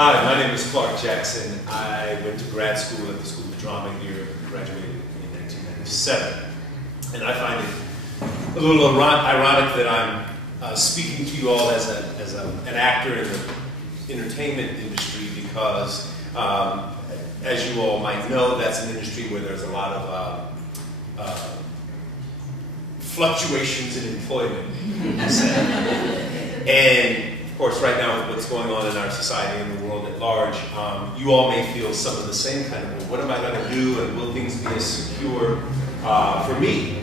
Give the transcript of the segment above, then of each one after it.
Hi, my name is Clark Jackson. I went to grad school at the School of Drama here, graduated in 1997. And I find it a little ironic that I'm speaking to you all as an actor in the entertainment industry because, as you all might know, that's an industry where there's a lot of fluctuations in employment. And of course, right now with what's going on in our society and the world at large, you all may feel some of the same kind of, well, what am I going to do, and will things be as secure for me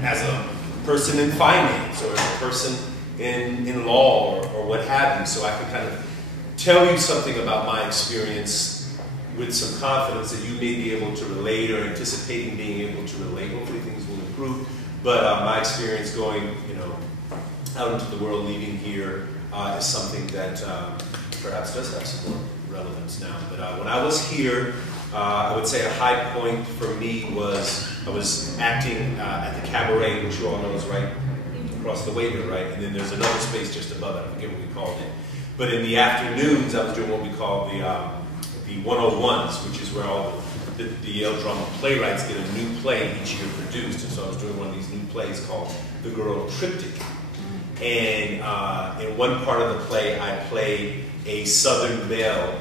as a person in finance or as a person in law or what have you, so I can kind of tell you something about my experience with some confidence that you may be able to relate or anticipating being able to relate. Hopefully things will improve, but my experience going, out into the world, leaving here, is something that perhaps does have some more relevance now. But when I was here, I would say a high point for me was I was acting at the Cabaret, which you all know is right across the way here, right? And then there's another space just above it. I forget what we called it. But in the afternoons, I was doing what we call the 101s, which is where all the Yale drama playwrights get a new play each year produced. And so I was doing one of these new plays called The Girl Triptych. And in one part of the play, I played a Southern belle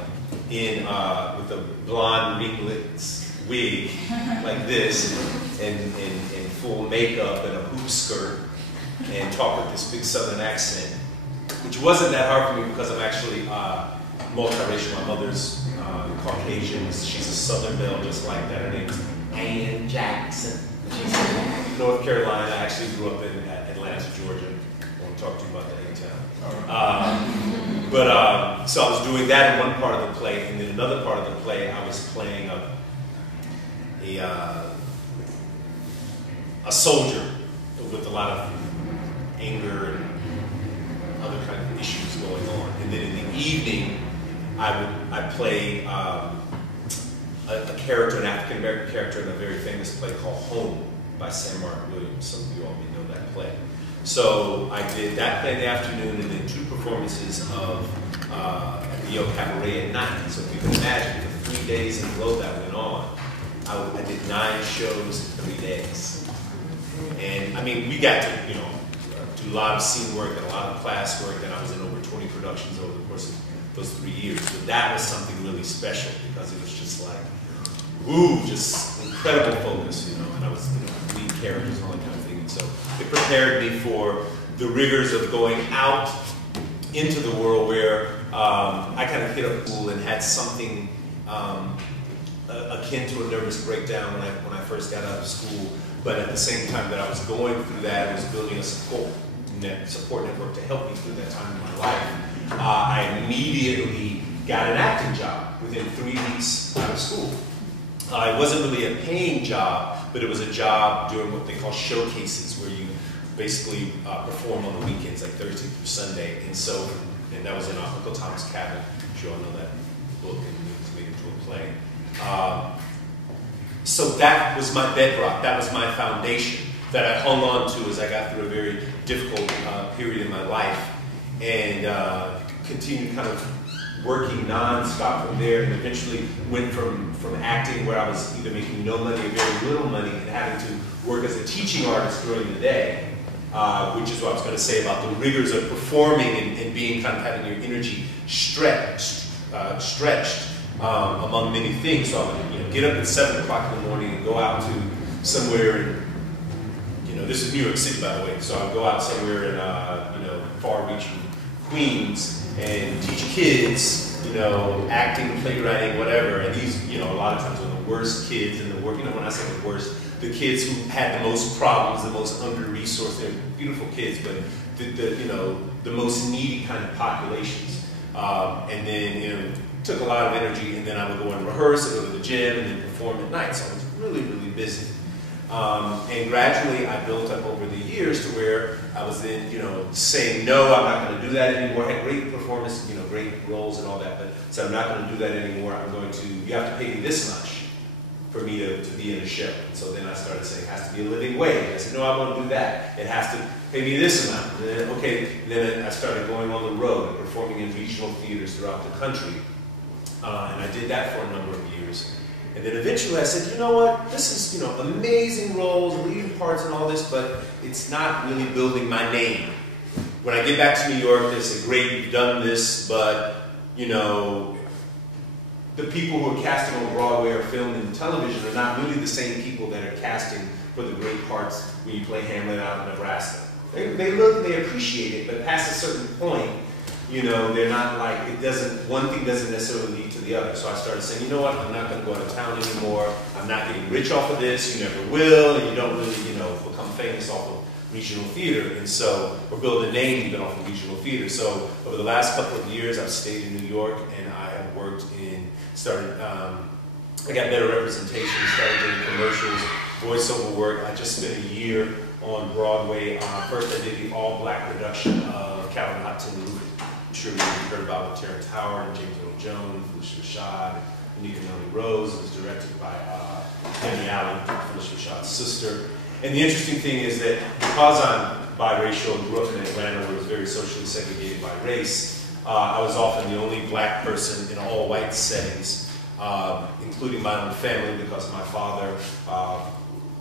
with a blonde ringlets wig like this, and full makeup and a hoop skirt, and talk with this big Southern accent, which wasn't that hard for me because I'm actually multiracial. My mother's Caucasian. She's a Southern belle just like that. Her name's Ann Jackson. She's in North Carolina. I actually grew up in Atlanta, Georgia. Talk to you about that anytime. So I was doing that in one part of the play, and then another part of the play I was playing a soldier with a lot of anger and other kind of issues going on. And then in the evening, I played a character, an African American character in a very famous play called Home by Sam Martin Williams. Some of you all may know that play. So I did that play in the afternoon and then 2 performances of at the Yale Cabaret at night. So if you can imagine, the 3 days in a row that went on, I did 9 shows in 3 days. And I mean, we got to, do a lot of scene work and a lot of class work, and I was in over 20 productions over the course of those 3 years. But that was something really special because it was just like, woo, just incredible focus, and I was, lead characters and all that kind of thing. And so it prepared me for the rigors of going out into the world where I kind of hit a pool and had something akin to a nervous breakdown when I first got out of school. But at the same time that I was going through that, I was building a support network to help me through that time in my life. I immediately got an acting job within 3 weeks out of school. It wasn't really a paying job, but it was a job doing what they call showcases, where you basically perform on the weekends, like Thursday through Sunday. And that was in Uncle Tom's Cabin. I'm sure you all know that book, and it was made into a play. So that was my bedrock. That was my foundation that I hung on to as I got through a very difficult period in my life, and continued kind of working non-stop from there, and eventually went from acting, where I was either making no money or very little money, and having to work as a teaching artist during the day, which is what I was going to say about the rigors of performing and being kind of having your energy stretched among many things. So I would get up at 7 o'clock in the morning and go out to somewhere in, this is New York City, by the way, so I would go out somewhere in far-reaching Queens and teach kids, acting, playwriting, whatever. And these, a lot of times were the worst kids in the world. When I say the worst, the kids who had the most problems, the most under-resourced. They're beautiful kids, but the most needy kind of populations. And then, took a lot of energy, and then I would go and rehearse and go to the gym and then perform at night. So I was really, really busy. And gradually I built up over the years to where I was then, saying, no, I'm not going to do that anymore. I had great performance, great roles and all that, but so I'm not going to do that anymore. You have to pay me this much for me to be in a show. And so then I started saying, it has to be a living wage. I said, no, I won't do that. It has to pay me this amount. And then, okay, then I started going on the road and performing in regional theaters throughout the country. And I did that for a number of years. And then eventually I said, you know what, this is, you know, amazing roles, leading parts and all this, but it's not really building my name. When I get back to New York, they say, great, you've done this, but, you know, the people who are casting on Broadway or film and television are not really the same people that are casting for the great parts when you play Hamlet out in Nebraska. They look, they appreciate it, but past a certain point, you know, they're not like, it doesn't, one thing doesn't necessarily lead to the other. So I started saying, you know what, I'm not going to go out of town anymore. I'm not getting rich off of this. You never will, and you don't really, you know, become famous off of regional theater. And so, or build a name even off of regional theater. So over the last couple of years, I've stayed in New York, and I have worked in, I got better representation, started doing commercials, voiceover work. I just spent a year on Broadway. First, I did the all-black production of Calvin Hot Movie. I'm sure you've heard about with Terrence Howard and James Earl Jones, Felicia Rashad, and Nika Noni Rose. It was directed by Debbie Allen, Felicia Rashad's sister. And the interesting thing is that because I'm biracial and grew up in Atlanta where it was very socially segregated by race, I was often the only black person in all white settings, including my own family, because my father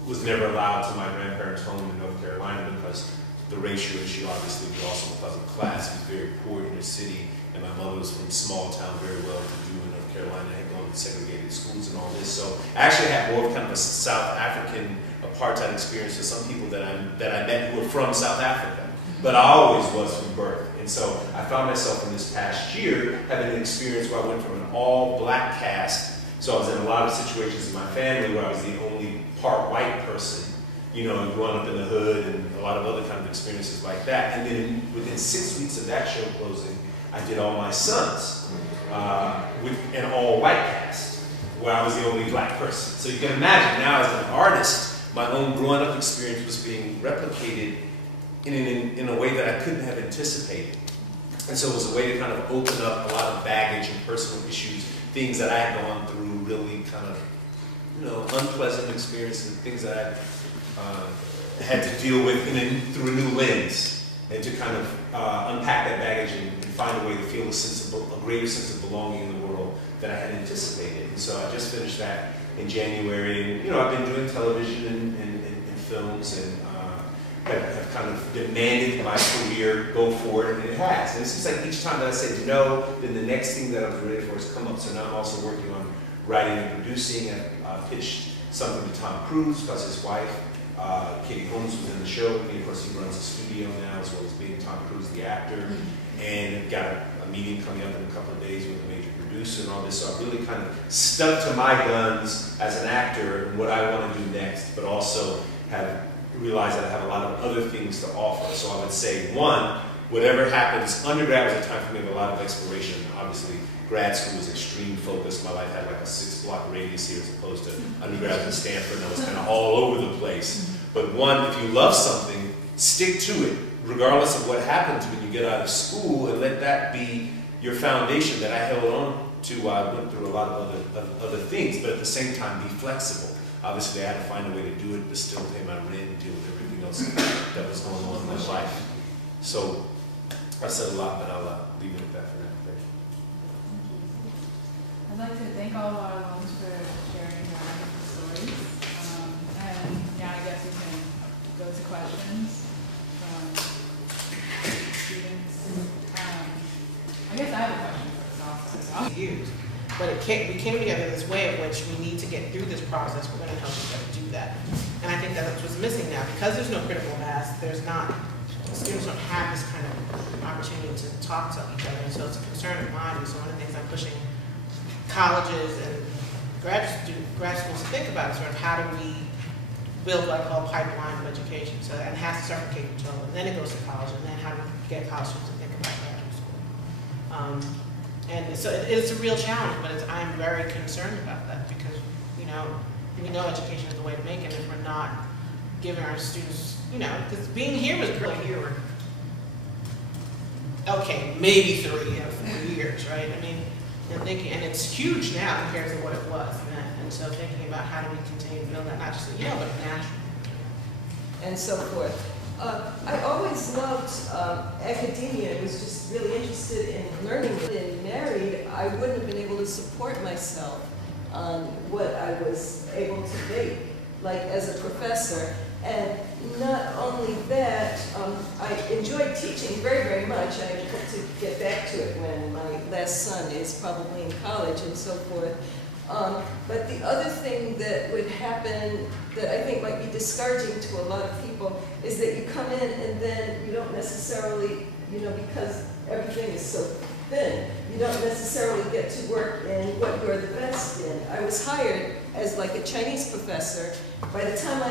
was never allowed to my grandparents' home in North Carolina because the racial issue, obviously, was also because of class. He was very poor inner city, and my mother was from small town, very well-to-do in North Carolina, had gone to segregated schools and all this. So I actually had more of kind of a South African apartheid experience with some people that I met who were from South Africa. But I always was from birth. And so I found myself in this past year having an experience where I went from an all-black cast. So I was in a lot of situations in my family where I was the only part white person, you know, growing up in the hood and a lot of other kind of experiences like that. And then within 6 weeks of that show closing, I did All My Sons with an all-white cast where I was the only black person. So you can imagine now as an artist, my own growing up experience was being replicated in a way that I couldn't have anticipated. And so it was a way to kind of open up a lot of baggage and personal issues, things that I had gone through, really kind of, you know, unpleasant experiences, things that I had to deal with through a new lens, and to kind of unpack that baggage and find a way to feel a greater sense of belonging in the world than I had anticipated. And so I just finished that in January, and you know, I've been doing television and films, and have kind of demanded my career go forward, and it has. And it seems like each time that I say no, then the next thing that I'm ready for has come up. So now I'm also working on writing and producing. I pitched something to Tom Cruise because his wife, Katie Holmes, was in the show with me. Of course, he runs a studio now, as well as being Tom Cruise, the actor. And got a meeting coming up in a couple of days with a major producer and all this. So I've really kind of stuck to my guns as an actor and what I want to do next, but also have realized that I have a lot of other things to offer. So I would say, one, whatever happens, undergrad was a time for me of a lot of exploration. Obviously, grad school was extreme focus. My life had like a 6-block radius here as opposed to undergrad at Stanford, and I was kind of all over the place. But one, if you love something, stick to it, regardless of what happens when you get out of school, and let that be your foundation that I held on to while I went through a lot of other things, but at the same time, be flexible. Obviously, I had to find a way to do it, but still pay my rent and deal with everything else that was going on in my life. So, I said a lot, but I'll leave it at that for now. I'd like to thank all of our alums for sharing their wonderful stories. And now I guess we can go to questions from students. I guess I have a question first also. Years. But we came together in this way in which we need to get through this process. We're going to help each other do that. And I think that's what's missing now. Because there's no critical mass, students don't have this kind of opportunity to talk to each other. And so it's a concern of mine. And so one of the things I'm pushing colleges and grad schools to think about is sort of how do we build what I call pipeline of education. So and it has to start from K-12, and then it goes to college, and then how do we get college students to think about graduate school. And so it's a real challenge, but I'm very concerned about that because, you know, we know education is the way to make it, and if we're not giving our students, you know, because being here was great here. Okay, maybe 3 or 4 years, right? I mean, and it's huge now compared to what it was then. And so thinking about how do we continue to build that, not just at Yale, but nationally. And so forth. I always loved academia. I was just really interested in learning. And married, I wouldn't have been able to support myself on what I was able to make, like as a professor. And not only that, I enjoyed teaching very, very much. I hope to get back to it when my last son is probably in college and so forth. But the other thing that would happen that I think might be discouraging to a lot of people is that you come in and then you don't necessarily, you know, because everything is so thin, you don't necessarily get to work in what you're the best in. I was hired as like a Chinese professor. By the time I,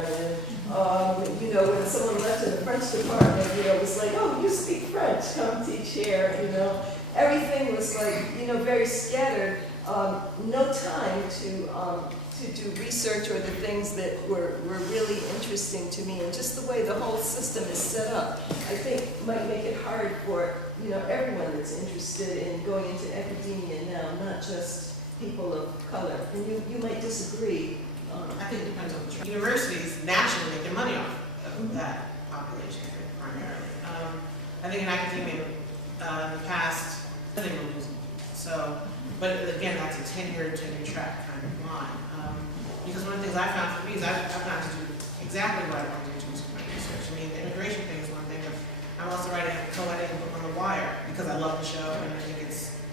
you know, when someone left in the French department, you know, it was like, oh, you speak French, come teach here, you know. Everything was like, you know, very scattered. No time to do research or the things that were really interesting to me. And just the way the whole system is set up, I think might make it hard for, you know, everyone that's interested in going into academia now, not just people of color. And you might disagree. I think it depends on the trade. Universities naturally make their money off of that population primarily. I think in academia, in the past, they were losing. So, but again, that's a tenure track kind of line. Because one of the things I found for me is I've gotten to do exactly what I want to do in terms of my research. I mean, the immigration thing is one thing, but I'm also co-editing a book on The Wire because I love the show and I think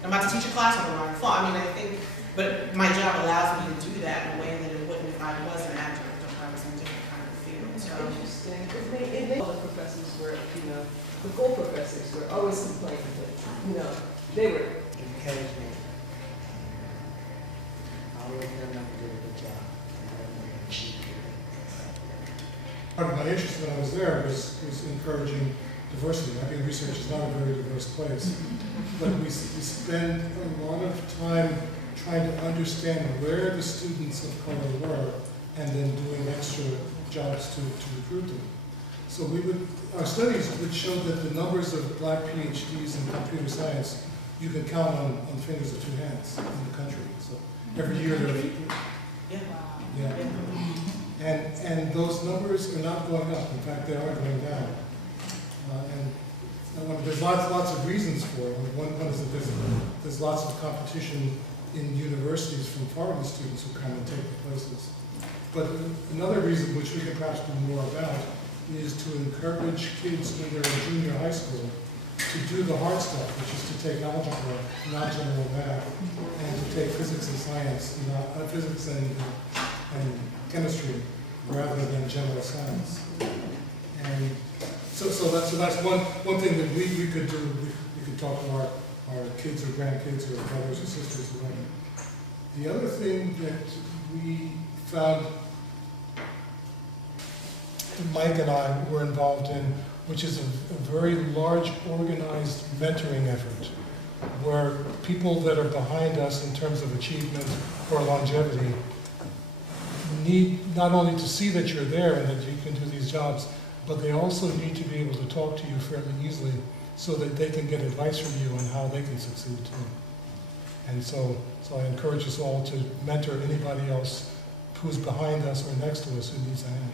I'm about to teach a class on The Wire in the fall. I mean, I think, but my job allows me to do that in a way that it wouldn't if I was an adjunct or if I was in a different kind of field. So. Interesting. It made all the professors were, you know, the full professors were always complaining that, you know, they were. Encouragement. I always know them to do a good job. Part of my interest when I was there was encouraging diversity. I think research is not a very diverse place, but we spend a lot of time trying to understand where the students of color were and then doing extra jobs to recruit them. So our studies would show that the numbers of black PhDs in computer science, you can count on fingers of two hands in the country. So every year there are, and those numbers are not going up. In fact, they are going down. And there's lots of reasons for it. One is that there's lots of competition in universities from foreign students who come and take the places. But another reason, which we can perhaps do more about, is to encourage kids when they're in junior high school to do the hard stuff, which is to take algebra, not general math, and to take physics and science, physics and chemistry, rather than general science. And so that's one thing that we could do. We could talk to our kids or grandkids or brothers or sisters or whatever. The other thing that we found, Mike and I were involved in, which is a very large organized mentoring effort, where people that are behind us in terms of achievement or longevity need not only to see that you're there and that you can do these jobs, but they also need to be able to talk to you fairly easily so that they can get advice from you on how they can succeed too. And so I encourage us all to mentor anybody else who's behind us or next to us who needs a hand.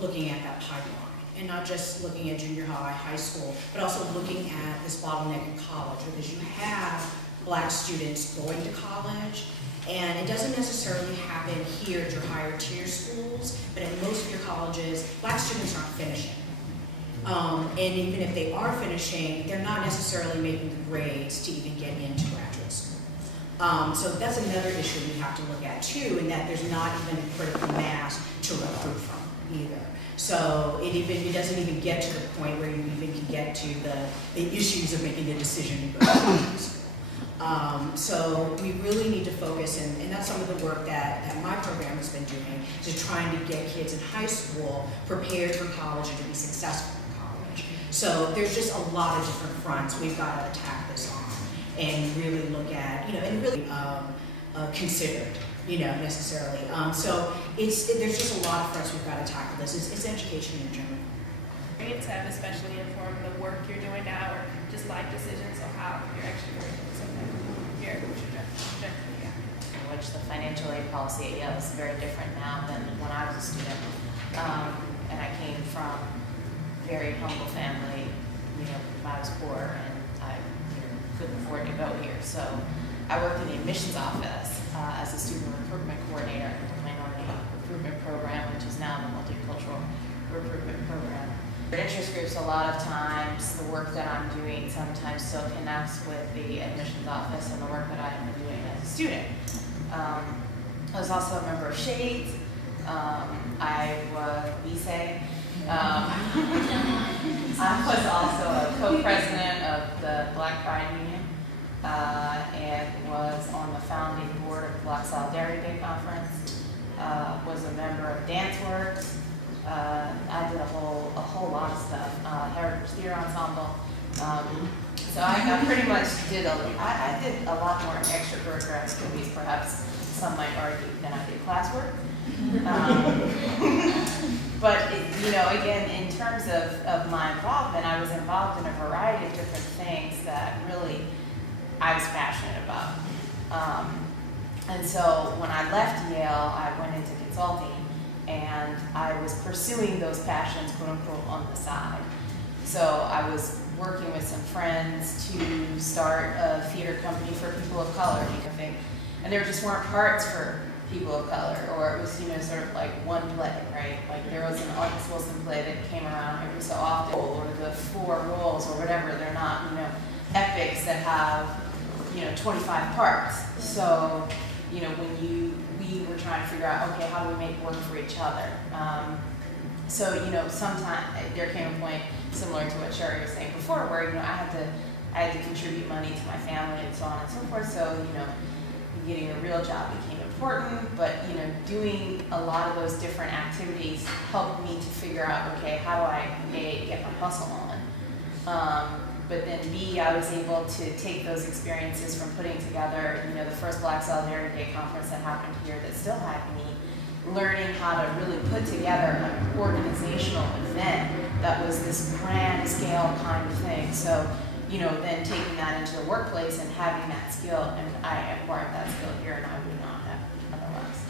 Looking at that pipeline, and not just looking at junior high, high school, but also looking at this bottleneck in college, because you have black students going to college, and it doesn't necessarily happen here at your higher tier schools, but in most of your colleges, black students aren't finishing. And even if they are finishing, they're not necessarily making the grades to even get into graduate school. So that's another issue we have to look at too, in that there's not even critical mass to recruit from either. So it doesn't even get to the point where you even can get to the issues of making the decision to go to graduate school. So we really need to focus, and that's some of the work that my program has been doing, to trying to get kids in high school prepared for college and to be successful in college. So there's just a lot of different fronts we've got to attack this on and really look at, and really considered, necessarily. So there's just a lot of fronts we've got to tackle this. It's education in general. Experience have especially informed the work you're doing now, or just life decisions, or how you're actually working with something here, trajectory, in which the financial aid policy at YALE is very different now than when I was a student. And I came from a very humble family, I was poor, and I couldn't afford to go here. So I worked in the admissions office as a student recruitment coordinator in the minority recruitment program, which is now the multicultural recruitment program. Interest groups, a lot of times, the work that I'm doing sometimes still connects with the admissions office and the work that I've been doing as a student. I was also a member of Shades. I was BSA. I was also a co-president of the Black Pride Union and was on the founding board of the Black Solidarity Day Conference. Was a member of DanceWorks. I did a whole lot of stuff. Heritage Theater Ensemble. So I pretty much did I did a lot more extracurricular activities, perhaps some might argue, than I did classwork. But you know, again, in terms of my involvement, I was involved in a variety of different things that really I was passionate about. And so when I left Yale, I went into consulting, and I was pursuing those passions, quote unquote, on the side. So I was working with some friends to start a theater company for people of color, and there just weren't parts for people of color, or it was, you know, sort of like one play, right? Like there was an August Wilson play that came around every so often, or the 4 roles, or whatever. They're not, you know, epics that have, you know, 25 parts. So, you know, we were trying to figure out, okay, how do we make work for each other? So, you know, sometimes there came a point similar to what Sherry was saying before, where, you know, I had to contribute money to my family and so on and so forth. So, you know, getting a real job became important, but, you know, doing a lot of those different activities helped me to figure out, okay, how do I, A, get my hustle on? But then B, I was able to take those experiences from putting together, you know, the first Black Solidarity Day conference that happened here that still had me, learning how to really put together an organizational event that was this grand scale kind of thing. So, you know, then taking that into the workplace and having that skill, and I acquired that skill here, and I would not have otherwise.